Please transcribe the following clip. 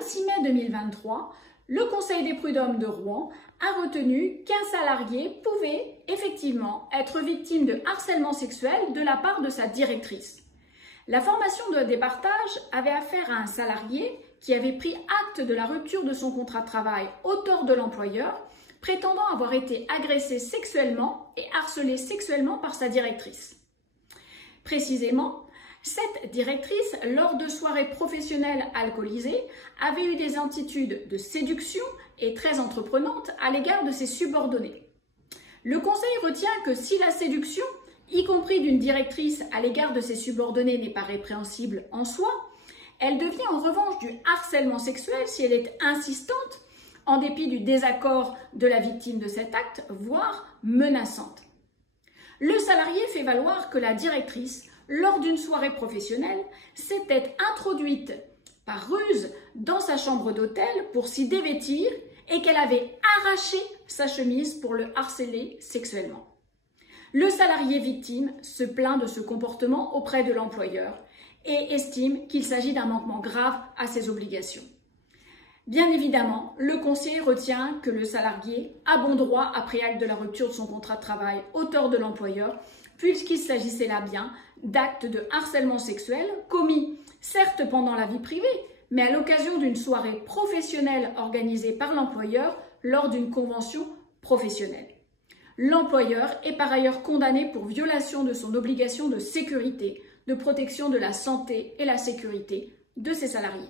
26 mai 2023, le Conseil des prud'hommes de Rouen a retenu qu'un salarié pouvait effectivement être victime de harcèlement sexuel de la part de sa directrice. La formation de départage avait affaire à un salarié qui avait pris acte de la rupture de son contrat de travail au tort de l'employeur, prétendant avoir été agressé sexuellement et harcelé sexuellement par sa directrice. Précisément, cette directrice, lors de soirées professionnelles alcoolisées, avait eu des attitudes de séduction et très entreprenantes à l'égard de ses subordonnés. Le Conseil retient que si la séduction, y compris d'une directrice à l'égard de ses subordonnés, n'est pas répréhensible en soi, elle devient en revanche du harcèlement sexuel si elle est insistante, en dépit du désaccord de la victime de cet acte, voire menaçante. Le salarié fait valoir que la directrice, lors d'une soirée professionnelle, s'était introduite par ruse dans sa chambre d'hôtel pour s'y dévêtir et qu'elle avait arraché sa chemise pour le harceler sexuellement. Le salarié victime se plaint de ce comportement auprès de l'employeur et estime qu'il s'agit d'un manquement grave à ses obligations. Bien évidemment, le Conseil retient que le salarié a bon droit, après acte de la rupture de son contrat de travail au tort de l'employeur, puisqu'il s'agissait là bien d'actes de harcèlement sexuel commis, certes pendant la vie privée, mais à l'occasion d'une soirée professionnelle organisée par l'employeur lors d'une convention professionnelle. L'employeur est par ailleurs condamné pour violation de son obligation de sécurité, de protection de la santé et la sécurité de ses salariés.